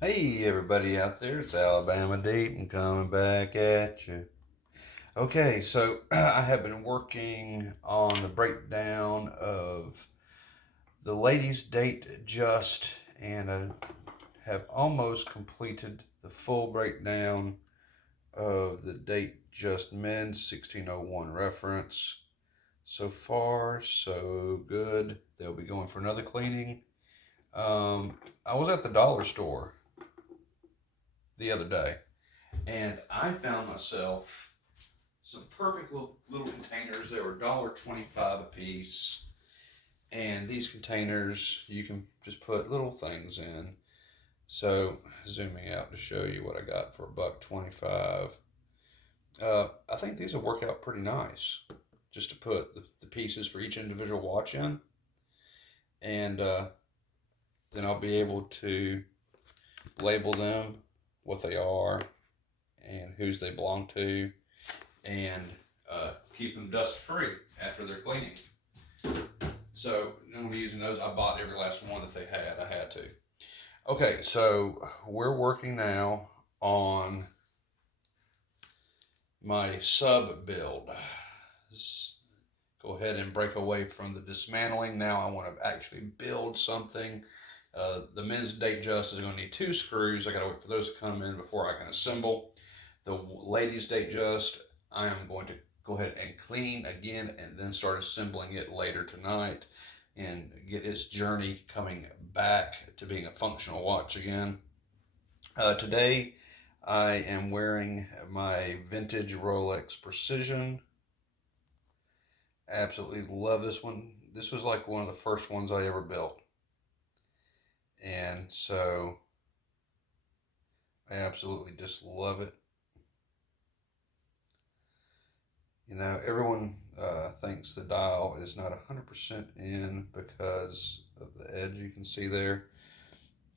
Hey everybody out there, it's Alabama Deep coming back at you. Okay, so I have been working on the breakdown of the ladies' date just, and I have almost completed the full breakdown of the date just men's 1601 reference. So far, so good. They'll be going for another cleaning. I was at the dollar store the other day and I found myself some perfect little containers. They were $1.25 a piece, and these containers you can just put little things in. So zooming out to show you what I got for $1.25. I think these will work out pretty nice, just to put the pieces for each individual watch in, and then I'll be able to label them, what they are, and whose they belong to, and keep them dust free after they're cleaning. So I'm using those. I bought every last one that they had. I had to. Okay, so we're working now on my sub build. Let's go ahead and break away from the dismantling. Now I want to actually build something. The men's date just is going to need two screws. I got to wait for those to come in before I can assemble. The ladies' date just, I am going to go ahead and clean again and then start assembling it later tonight and get its journey coming back to being a functional watch again. Today, I am wearing my vintage Rolex Precision. Absolutely love this one. This was like one of the first ones I ever built. And so I absolutely just love it. You know, everyone thinks the dial is not 100% in because of the edge you can see there.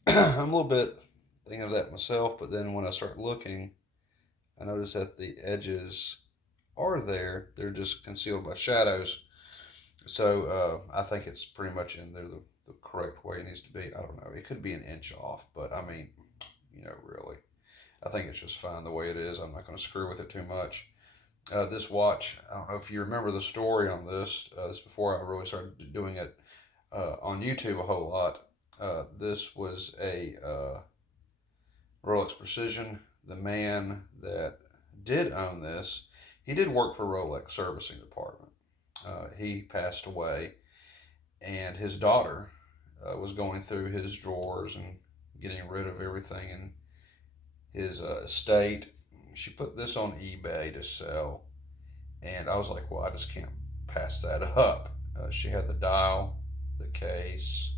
I'm a little bit thinking of that myself, but then when I start looking, I notice that the edges are there. They're just concealed by shadows. So I think it's pretty much in there the correct way it needs to be. I don't know. It could be an inch off, but I mean, really. I think it's just fine the way it is. I'm not going to screw with it too much. This watch, I don't know if you remember the story on this. This before I really started doing it on YouTube a whole lot. This was a Rolex Precision. The man that did own this, he did work for Rolex servicing department. He passed away, and his daughter was going through his drawers and getting rid of everything in his estate. She put this on eBay to sell, and I was like, well, I just can't pass that up. She had the dial, the case,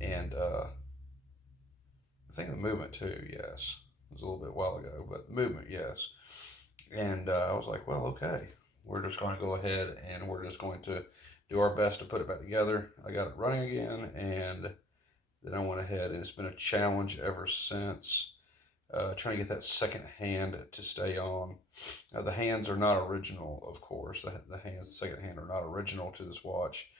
and I think the movement too. Yes, it was a little bit while ago, but the movement, yes. And I was like, well, okay, we're just going to go ahead and we're just going to do our best to put it back together. I got it running again, and then I went ahead, and it's been a challenge ever since. Trying to get that second hand to stay on. The hands are not original, of course. The hands, the second hand, are not original to this watch.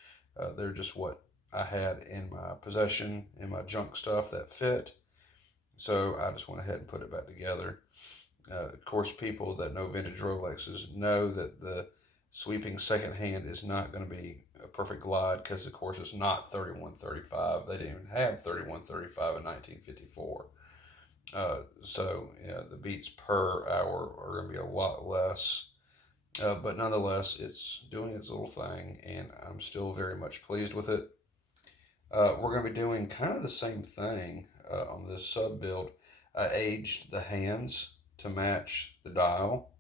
They're just what I had in my possession, in my junk stuff that fit. So I just went ahead and put it back together. Of course, people that know vintage Rolexes know that the sweeping second hand is not going to be a perfect glide because, of course, it's not 3135. They didn't even have 3135 in 1954. So yeah, the beats per hour are going to be a lot less. But nonetheless, it's doing its little thing, and I'm still very much pleased with it. We're going to be doing kind of the same thing on this sub build. I aged the hands to match the dial.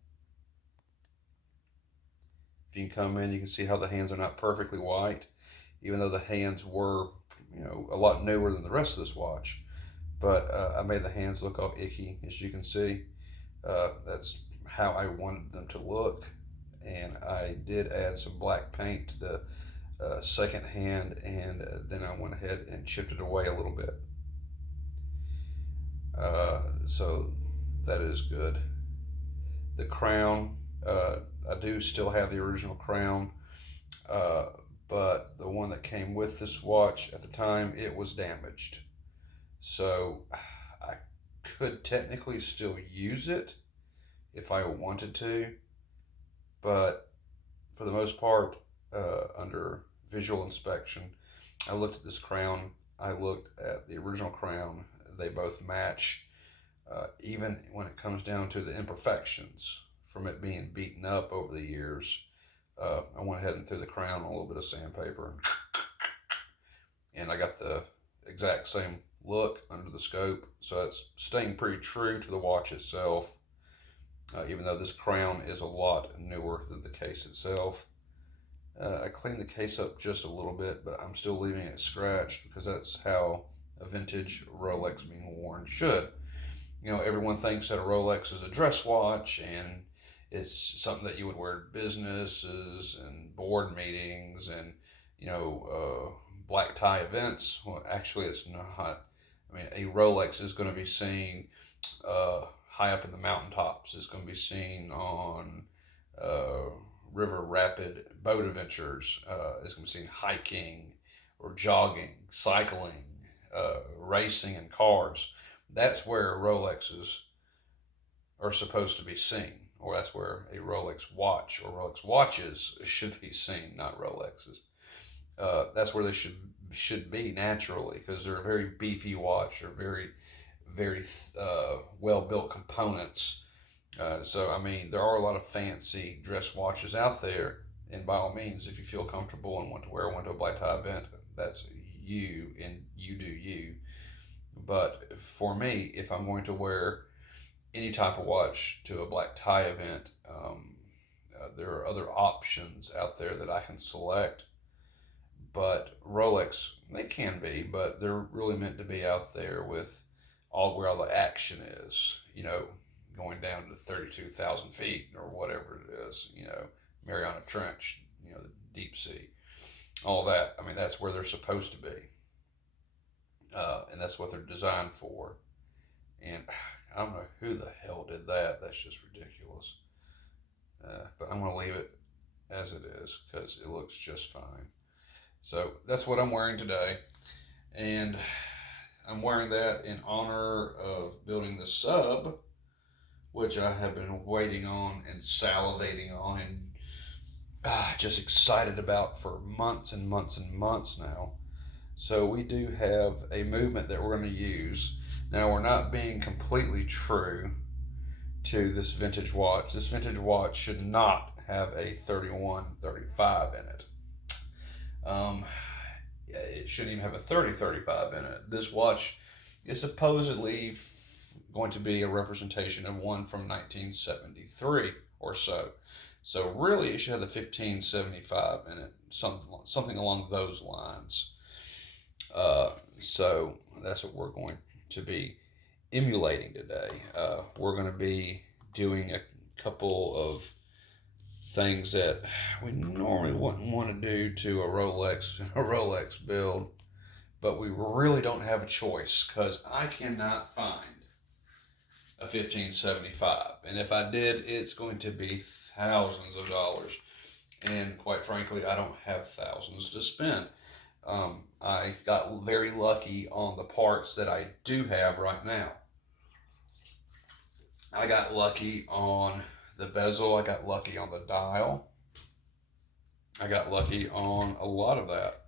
If you can come in, you can see how the hands are not perfectly white, even though the hands were, a lot newer than the rest of this watch. But I made the hands look all icky, as you can see. That's how I wanted them to look, and I did add some black paint to the second hand, and then I went ahead and chipped it away a little bit. So that is good. The crown, I do still have the original crown, but the one that came with this watch at the time, it was damaged. So I could technically still use it if I wanted to, but for the most part, under visual inspection, I looked at this crown. I looked at the original crown. They both match, even when it comes down to the imperfections from it being beaten up over the years. I went ahead and threw the crown on a little bit of sandpaper, and I got the exact same look under the scope. So it's staying pretty true to the watch itself, even though this crown is a lot newer than the case itself. I cleaned the case up just a little bit, but I'm still leaving it scratched because that's how a vintage Rolex being worn should. You know, everyone thinks that a Rolex is a dress watch and it's something that you would wear at businesses and board meetings and, black tie events. Well, actually, it's not. I mean, a Rolex is going to be seen high up in the mountaintops. It's going to be seen on uh, river rapid boat adventures. It's going to be seen hiking or jogging, cycling, racing in cars. That's where Rolexes are supposed to be seen, or that's where a Rolex watch or Rolex watches should be seen, not Rolexes. That's where they should be naturally because they're a very beefy watch. They're very well built components. So I mean, there are a lot of fancy dress watches out there, and by all means, if you feel comfortable and want to wear one to a black tie event, that's you and you do you. But for me, if I'm going to wear any type of watch to a black tie event, there are other options out there that I can select. But Rolex, they can be, but they're really meant to be out there with all where all the action is. Going down to 32,000 feet or whatever it is. Mariana Trench. The deep sea. All that. I mean, that's where they're supposed to be, and that's what they're designed for. And I don't know who the hell did that. That's just ridiculous. But I'm going to leave it as it is because it looks just fine. So that's what I'm wearing today. And I'm wearing that in honor of building the sub, which I have been waiting on and salivating on and just excited about for months and months and months now. So we do have a movement that we're going to use. Now, we're not being completely true to this vintage watch. This vintage watch should not have a 3135 in it. It shouldn't even have a 3035 in it. This watch is supposedly going to be a representation of one from 1973 or so. So really, it should have the 1575 in it, something along those lines. So that's what we're going to be emulating today. We're going to be doing a couple of things that we normally wouldn't want to do to a Rolex build, but we really don't have a choice because I cannot find a 1575, and if I did, it's going to be thousands of dollars, and quite frankly, I don't have thousands to spend. I got very lucky on the parts that I do have right now. I got lucky on the bezel. I got lucky on the dial. I got lucky on a lot of that.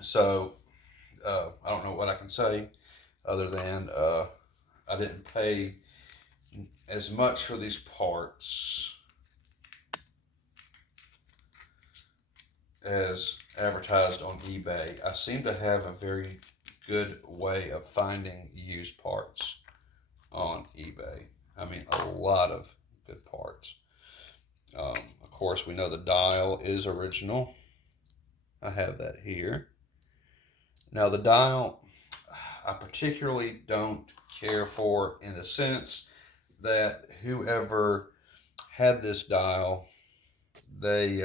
So I don't know what I can say other than I didn't pay as much for these parts as advertised on eBay. I seem to have a very good way of finding used parts on eBay. I mean, a lot of good parts. Of course, we know the dial is original. I have that here. Now, the dial, I particularly don't care for in the sense that whoever had this dial, they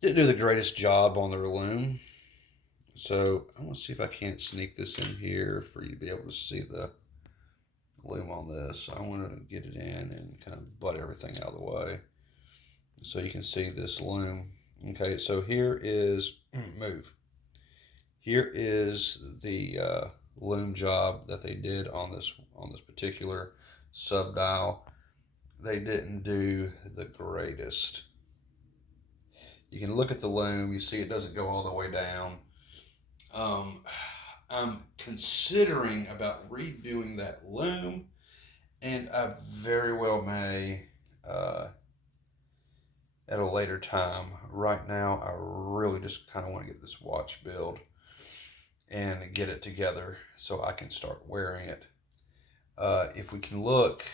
didn't do the greatest job on their loom. So I'm going to see if I can't sneak this in here for you to be able to see the loom on this. I want to get it in and kind of butt everything out of the way so you can see this loom. Okay, so here is move. Here is the loom job that they did on this particular sub dial. They didn't do the greatest. You can look at the loom. You see it doesn't go all the way down. Um, I'm considering about redoing that loom, and I very well may uh, at a later time. Right now, I really just kind of want to get this watch build and get it together so I can start wearing it. If we can look,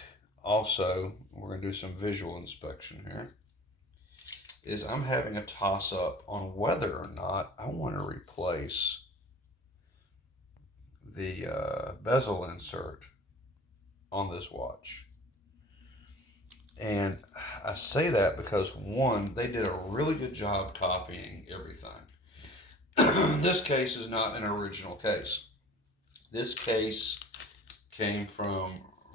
also, we're going to do some visual inspection here. Is I'm having a toss up on whether or not I want to replace the bezel insert on this watch. And I say that because one, they did a really good job copying everything. This case is not an original case. This case came from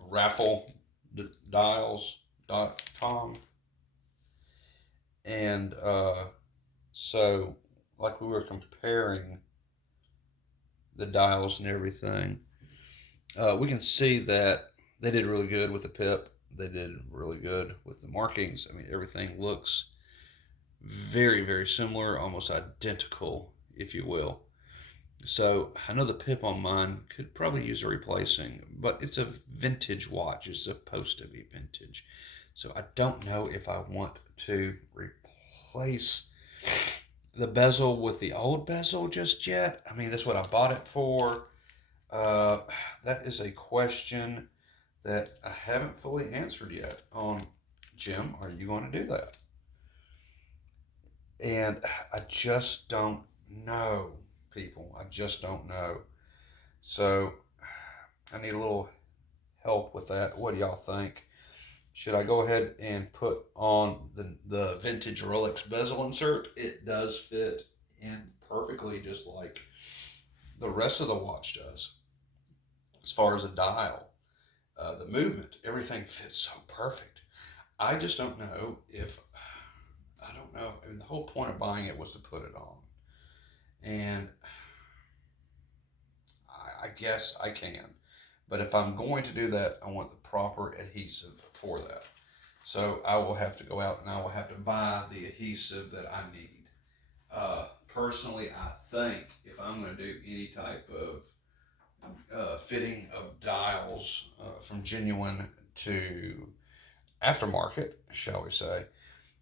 raffledials.com. And so, like we were comparing the dials and everything, we can see that they did really good with the pip. They did really good with the markings. I mean, everything looks very, very similar, almost identical, if you will. So I know the pip on mine could probably use a replacing, but it's a vintage watch. It's supposed to be vintage. So I don't know if I want to replace the bezel with the old bezel just yet. I mean, that's what I bought it for. Uh, that is a question that I haven't fully answered yet on, Jim, are you going to do that? And I just don't know, people. I just don't know. So I need a little help with that. What do y'all think? Should I go ahead and put on the vintage Rolex bezel insert? It does fit in perfectly, just like the rest of the watch does. As far as the dial, the movement, everything fits so perfect. I just don't know if, I don't know. I mean, the whole point of buying it was to put it on. And I guess I can. But if I'm going to do that, I want the proper adhesive for that. So I will have to go out and I will have to buy the adhesive that I need. Personally, I think if I'm going to do any type of fitting of dials from genuine to aftermarket, shall we say,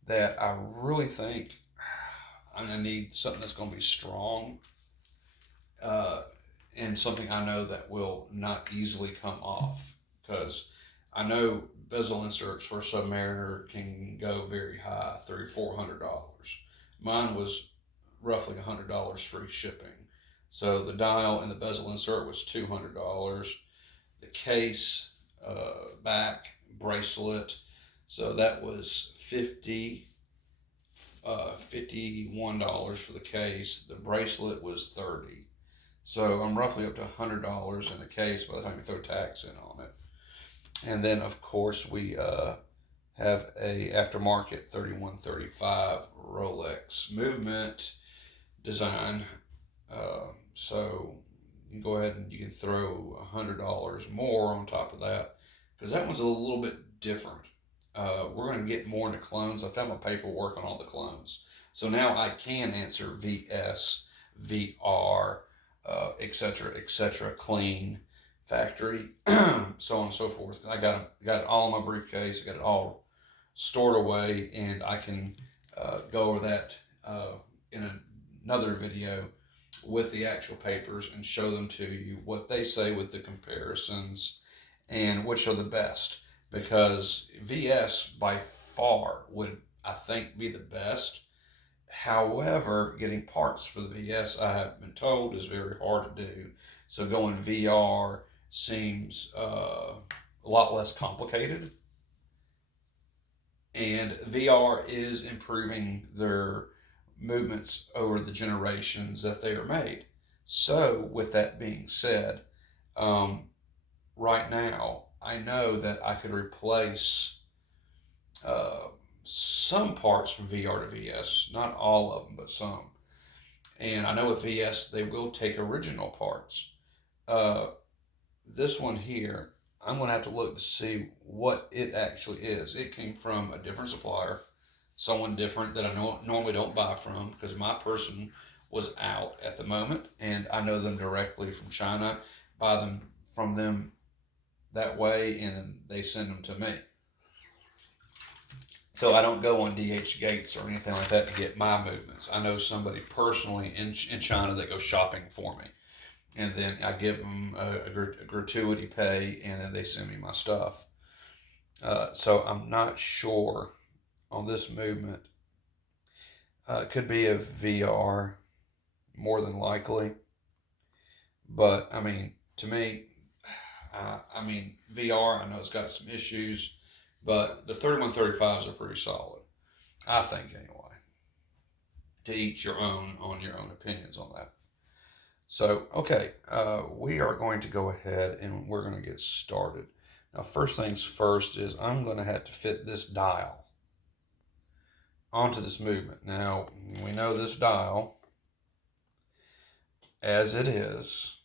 that I really think I'm going to need something that's going to be strong uh, and something I know that will not easily come off. Because I know bezel inserts for Submariner can go very high, $300-$400. Mine was roughly $100 free shipping. So the dial and the bezel insert was $200. The case, back, bracelet, so that was $51 for the case. The bracelet was $30. So I'm roughly up to $100 in the case by the time you throw tax in on it. And then of course we have a aftermarket 3135 Rolex movement design. So you can go ahead and you can throw $100 more on top of that because that one's a little bit different. We're going to get more into clones. I found my paperwork on all the clones. So now I can answer VS, VR, etc., clean, factory, so on and so forth. I got it all in my briefcase. I got it all stored away, and I can go over that in another video with the actual papers and show them to you what they say with the comparisons and which are the best. Because VS by far would, I think, be the best. However, getting parts for the VS, I have been told, is very hard to do. So going VR seems a lot less complicated. And VR is improving their movements over the generations that they are made. So, with that being said, right now, I know that I could replace uh, some parts from VR to VS, not all of them, but some. And I know with VS, they will take original parts. Uh, this one here, I'm going to have to look to see what it actually is. It came from a different supplier, someone different that I normally don't buy from because my person was out at the moment, and I know them directly from China, buy them from them that way, and then they send them to me. So I don't go on DH Gates or anything like that to get my movements. I know somebody personally in China that goes shopping for me, and then I give them a gratuity pay, and then they send me my stuff. So I'm not sure on this movement. It could be a VR, more than likely, but I mean, to me, I mean, VR. I know it's got some issues, but the 3135s are pretty solid. I think anyway. To each your own on your own opinions on that. So, okay, we are going to go ahead and we're going to get started. Now, first things first is I'm going to have to fit this dial onto this movement. Now, we know this dial as it is,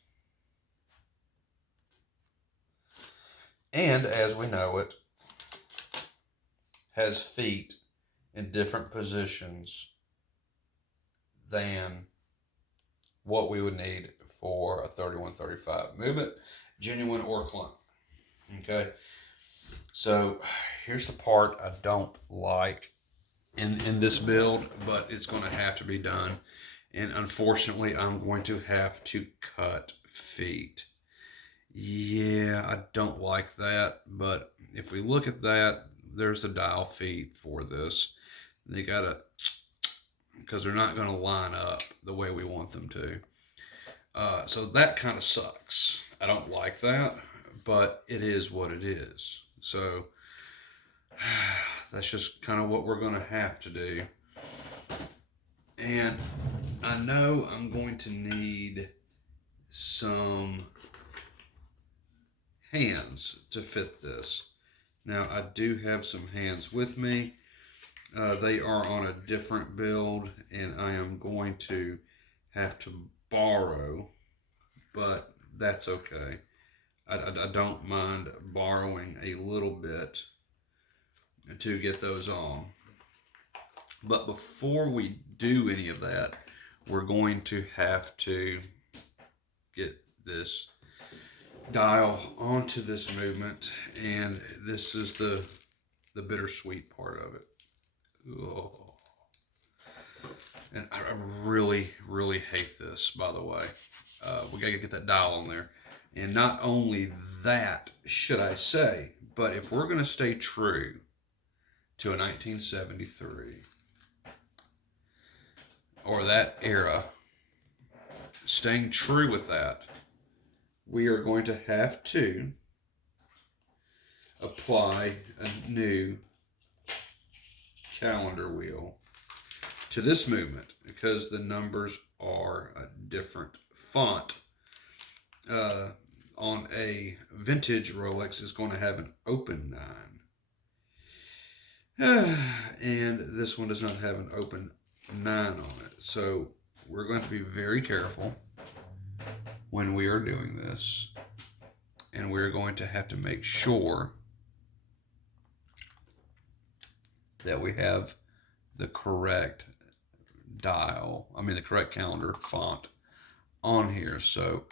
and as we know it, has feet in different positions than what we would need for a 3135 movement, genuine or clone. Okay, so here's the part I don't like in this build, but it's going to have to be done. And unfortunately, I'm going to have to cut feet. Yeah, I don't like that, but if we look at that, there's a dial feet for this. They gotta, because they're not going to line up the way we want them to. So that kind of sucks. I don't like that, but it is what it is. So that's just kind of what we're going to have to do. And I know I'm going to need some hands to fit this. Now, I do have some hands with me. They are on a different build, and I am going to have to borrow, but that's okay. I don't mind borrowing a little bit to get those on. But before we do any of that, we're going to have to get this dial onto this movement, and this is the bittersweet part of it. Oh. And I really, really hate this, by the way. We got to get that dial on there. And not only that, should I say, but if we're going to stay true to a 1973 or that era, staying true with that, we are going to have to apply a new calendar wheel to this movement because the numbers are a different font. On a vintage Rolex is going to have an open 9. And this one does not have an open 9 on it. So we're going to be very careful when we are doing this. And we're going to have to make sure that we have the correct the correct calendar font on here. So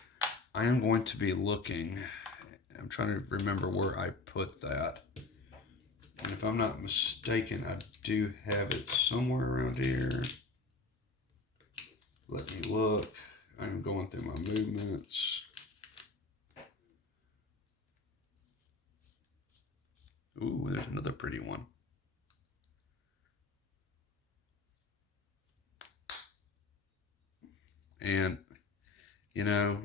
I am going to be looking, I'm trying to remember where I put that. And if I'm not mistaken, I do have it somewhere around here. Let me look. I'm going through my movements. Ooh, there's another pretty one. And,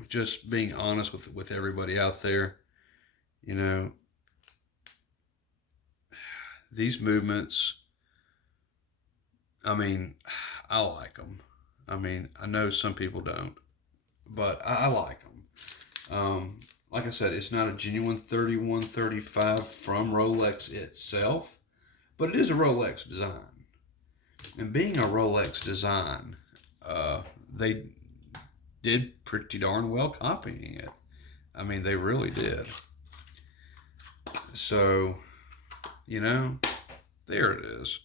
just being honest with everybody out there, these movements, I like them. I know some people don't, but I like them. Like I said, it's not a genuine 3135 from Rolex itself, But it is a Rolex design. And being a Rolex design, they did pretty darn well copying it. I mean, they really did. So, you know, there it is.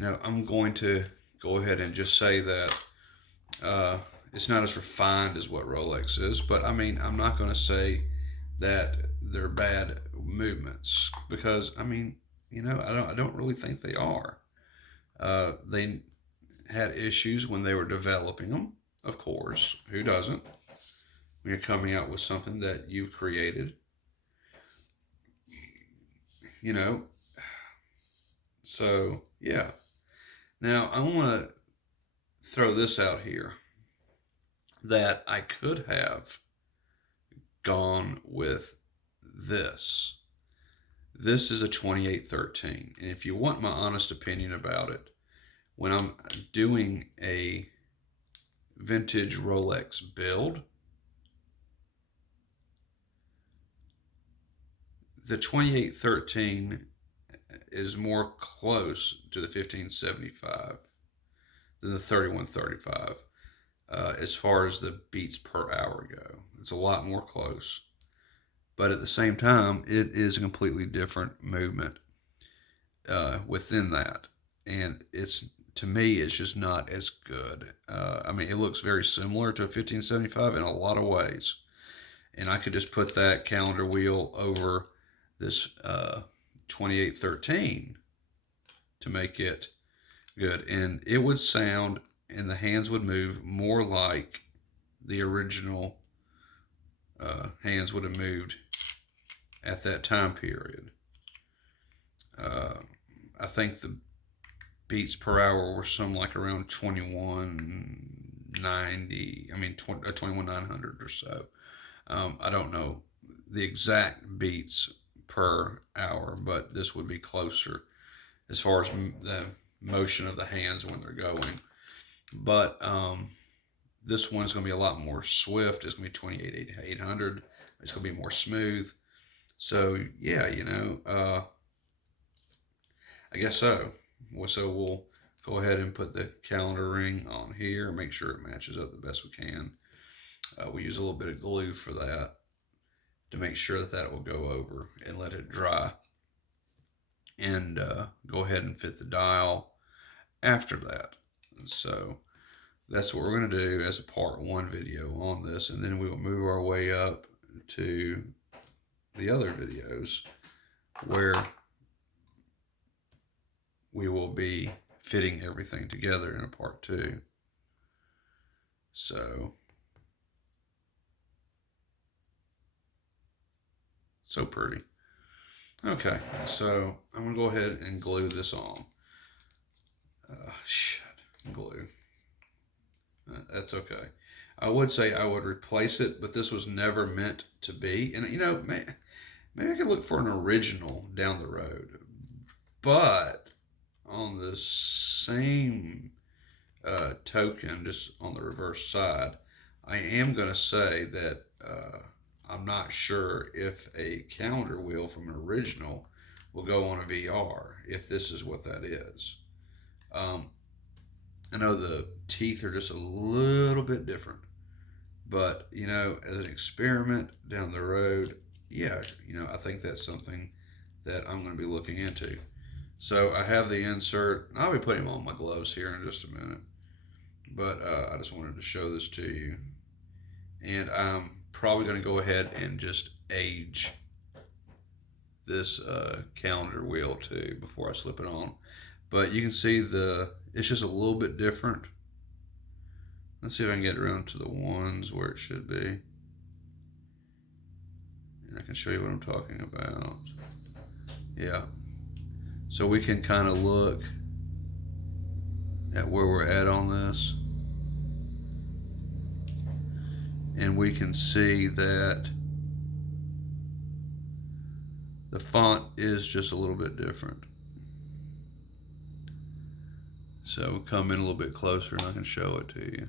I'm going to go ahead and just say that uh, it's not as refined as what Rolex is, but I mean, I'm not going to say that they're bad movements because I don't really think they are. They had issues when they were developing them, of course. Who doesn't? When you're coming out with something that you've created, you know. So yeah. Now I want to throw this out here that I could have gone with this. This is a 2813, and if you want my honest opinion about it, when I'm doing a vintage Rolex build, the 2813 is more close to the 1575 than the 3135 as far as the beats per hour go. It's a lot more close. But at the same time, it is a completely different movement within that. And to me, it's just not as good. I mean, it looks very similar to a 1575 in a lot of ways. And I could just put that calendar wheel over this 2813 to make it good. And it would sound and the hands would move more like the original hands would have moved at that time period. I think the beats per hour were some like around 2190. I mean, 21,900 or so. I don't know the exact beats per hour, but this would be closer as far as the motion of the hands when they're going. But this one's going to be a lot more swift. It's going to be 28,800. It's going to be more smooth. So yeah, I guess so. So we'll go ahead and put the calendar ring on here and make sure it matches up the best we can. We use a little bit of glue for that to make sure that will go over and let it dry. And go ahead and fit the dial after that. So that's what we're going to do as a part one video on this. And then we will move our way up to the other videos where we will be fitting everything together in a part two. So pretty. Okay, so I'm going to go ahead and glue this on. Glue. That's okay. I would say I would replace it, but this was never meant to be. And, maybe I could look for an original down the road. But on the same token, just on the reverse side, I am going to say that I'm not sure if a calendar wheel from an original will go on a VR, if this is what that is. I know the teeth are just a little bit different, but as an experiment down the road, yeah, I think that's something that I'm going to be looking into. So I have the insert. I'll be putting on my gloves here in just a minute, but I just wanted to show this to you. And I'm probably going to go ahead and just age this calendar wheel too before I slip it on. But you can see it's just a little bit different. Let's see if I can get around to the ones where it should be. And I can show you what I'm talking about. Yeah. So we can kind of look at where we're at on this. And we can see that the font is just a little bit different. So we'll come in a little bit closer and I can show it to you.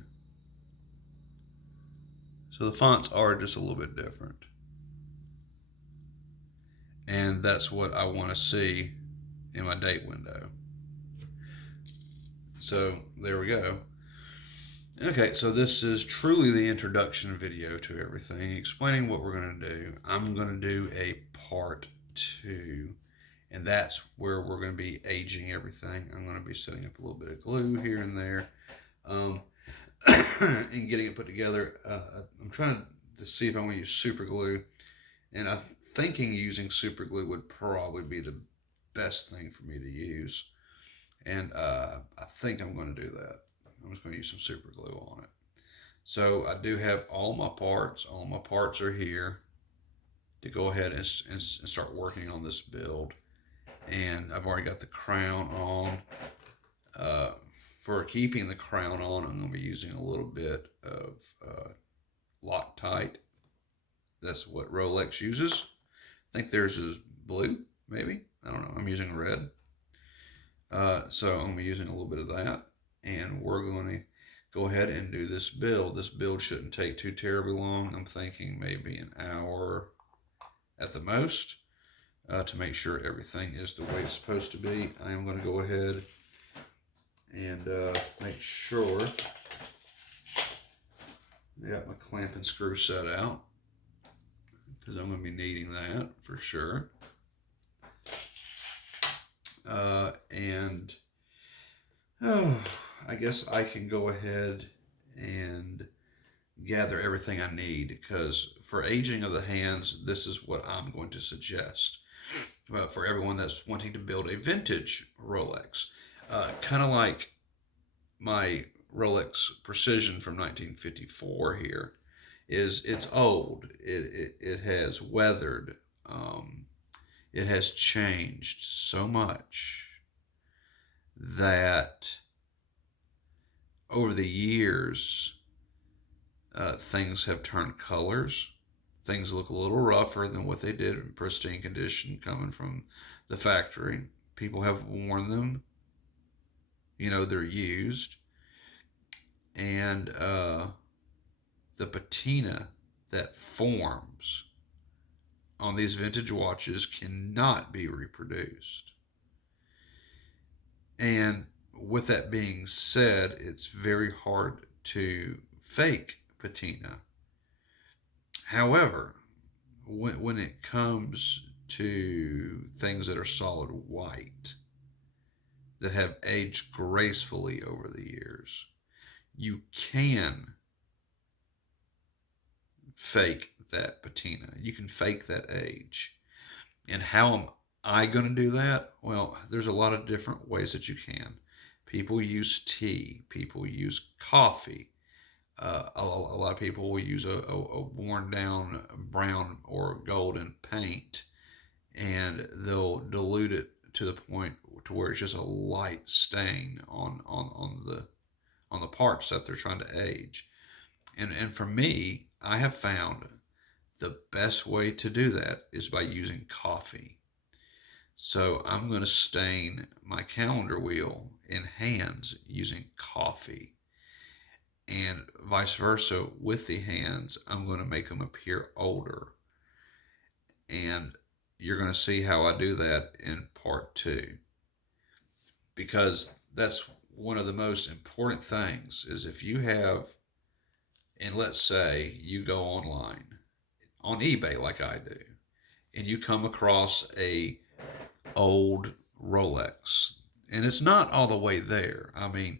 So the fonts are just a little bit different. And that's what I want to see in my date window. So there we go. Okay, so this is truly the introduction video to everything, explaining what we're going to do. I'm going to do a part 2, and that's where we're going to be aging everything. I'm going to be setting up a little bit of glue here and there, and getting it put together. I'm trying to see if I want to use super glue, and I'm thinking using super glue would probably be the best thing for me to use, and I think I'm going to do that. I'm just going to use some super glue on it. So I do have all my parts. All my parts are here to go ahead and start working on this build. And I've already got the crown on. For keeping the crown on, I'm going to be using a little bit of Loctite. That's what Rolex uses. I think theirs is blue, maybe. I don't know. I'm using red. So I'm going to be using a little bit of that. And we're going to go ahead and do this build. This build shouldn't take too terribly long. I'm thinking maybe an hour at the most, to make sure everything is the way it's supposed to be. I am going to go ahead and make sure I got my clamp and screw set out, because I'm going to be needing that for sure. I guess I can go ahead and gather everything I need, because for aging of the hands, this is what I'm going to suggest. For everyone that's wanting to build a vintage Rolex, kind of like my Rolex Precision from 1954 here, it's old, it has weathered, it has changed so much that over the years, things have turned colors. Things look a little rougher than what they did in pristine condition coming from the factory. People have worn them. They're used. And the patina that forms on these vintage watches cannot be reproduced. And with that being said, it's very hard to fake patina. However, when it comes to things that are solid white, that have aged gracefully over the years, you can fake that patina. You can fake that age. And how am I going to do that? Well, there's a lot of different ways that you can. People use tea. People use coffee. A lot of people will use a worn down brown or golden paint, and they'll dilute it to the point to where it's just a light stain on the parts that they're trying to age. And for me, I have found the best way to do that is by using coffee. So I'm going to stain my calendar wheel and hands using coffee. And vice versa with the hands, I'm going to make them appear older. And you're going to see how I do that in part 2. Because that's one of the most important things, is if you have, and let's say you go online, on eBay like I do, and you come across a old Rolex, and it's not all the way there. I mean,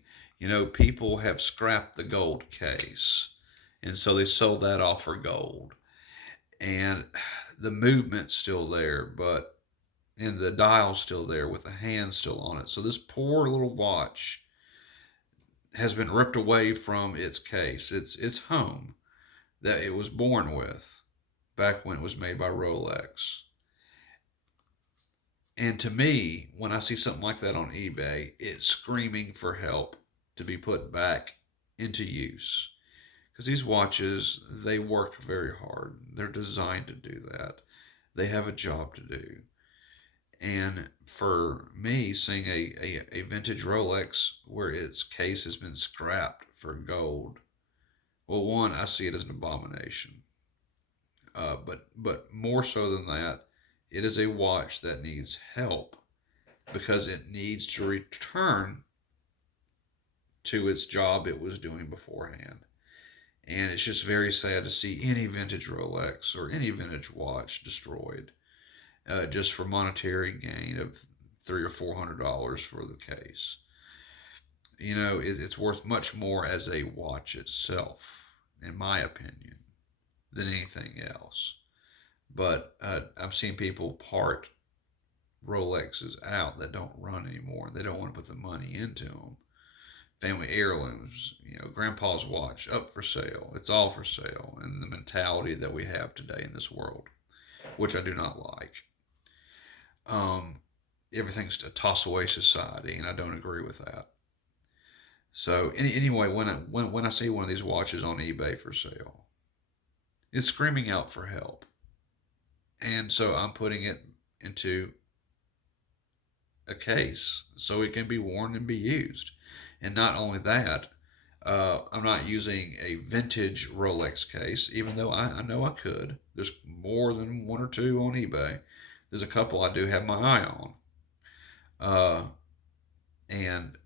people have scrapped the gold case, and so they sold that off for gold, and the movement's still there, and the dial's still there with the hand still on it. So this poor little watch has been ripped away from its case, its home that it was born with, back when it was made by Rolex. And to me, when I see something like that on eBay, it's screaming for help to be put back into use. Because these watches, they work very hard. They're designed to do that. They have a job to do. And for me, seeing a vintage Rolex where its case has been scrapped for gold, well, one, I see it as an abomination. But more so than that, it is a watch that needs help. because it needs to return to its job it was doing beforehand. And it's just very sad to see any vintage Rolex or any vintage watch destroyed just for monetary gain of $300 or $400 for the case. It's worth much more as a watch itself, in my opinion, than anything else. But I've seen people part Rolexes out that don't run anymore. They don't want to put the money into them. Family heirlooms, grandpa's watch up for sale. It's all for sale. And the mentality that we have today in this world, which I do not like. Everything's a toss away society, and I don't agree with that. So anyway, when I see one of these watches on eBay for sale, it's screaming out for help, and so I'm putting it into a case so it can be worn and be used. And not only that, I'm not using a vintage Rolex case, even though I know I could. There's more than one or two on eBay. There's a couple I do have my eye on. And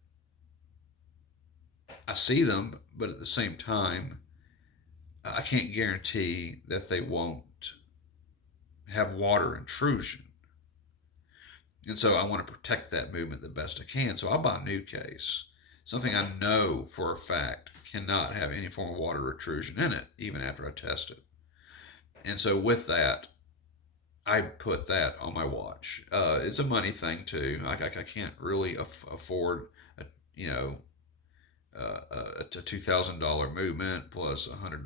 I see them, but at the same time, I can't guarantee that they won't have water intrusion. And so I want to protect that movement the best I can. So I buy a new case, something I know for a fact cannot have any form of water intrusion in it, even after I test it. And so with that, I put that on my watch. It's a money thing too. I can't really afford a a $2,000 movement plus $100,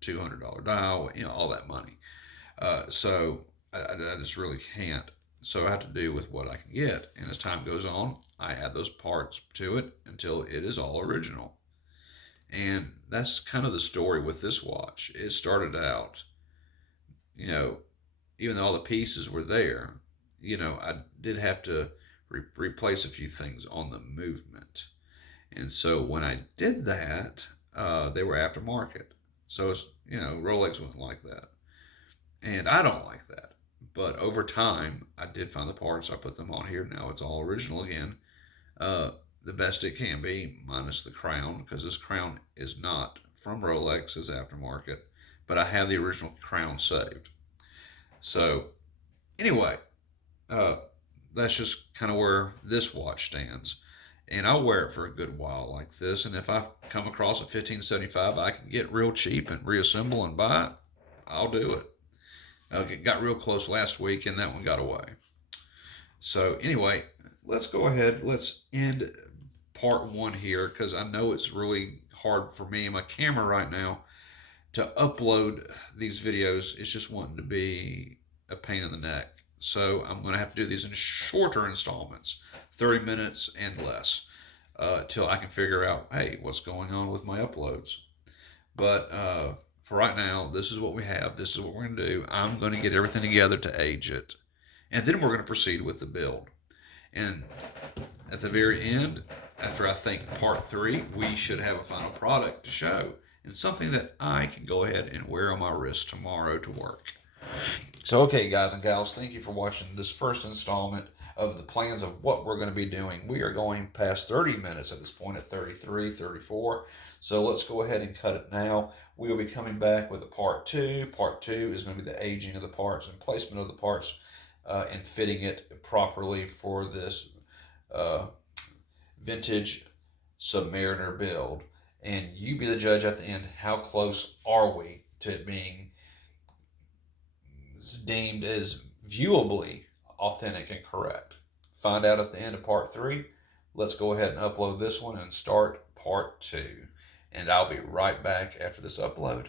$200 dial, all that money. So I just really can't. So I have to do with what I can get. And as time goes on, I add those parts to it until it is all original. And that's kind of the story with this watch. It started out, even though all the pieces were there, I did have to replace a few things on the movement. And so when I did that, they were aftermarket. So it's, Rolex wasn't like that. And I don't like that. But over time, I did find the parts. I put them on here. Now it's all original again. The best it can be, minus the crown, because this crown is not from Rolex, it's aftermarket. But I have the original crown saved. So, anyway, that's just kind of where this watch stands. And I'll wear it for a good while like this. And if I come across a 1575 I can get real cheap and reassemble and buy it, I'll do it. It got real close last week and that one got away. So anyway, let's go ahead. Let's end part one here because I know it's really hard for me and my camera right now to upload these videos. It's just wanting to be a pain in the neck. So I'm going to have to do these in shorter installments, 30 minutes and less, till I can figure out, hey, what's going on with my uploads. But for right now, this is what we have. This is what we're going to do. I'm going to get everything together to age it. And then we're going to proceed with the build. And at the very end, after I think part 3, we should have a final product to show. And something that I can go ahead and wear on my wrist tomorrow to work. So, okay, guys and gals, thank you for watching this first installment of the plans of what we're going to be doing. We are going past 30 minutes at this point, at 33, 34. So let's go ahead and cut it now. We will be coming back with a part 2. Part 2 is going to be the aging of the parts and placement of the parts and fitting it properly for this vintage Submariner build. And you be the judge at the end. How close are we to it being deemed as viewably authentic and correct? Find out at the end of part 3. Let's go ahead and upload this one and start part 2. And I'll be right back after this upload.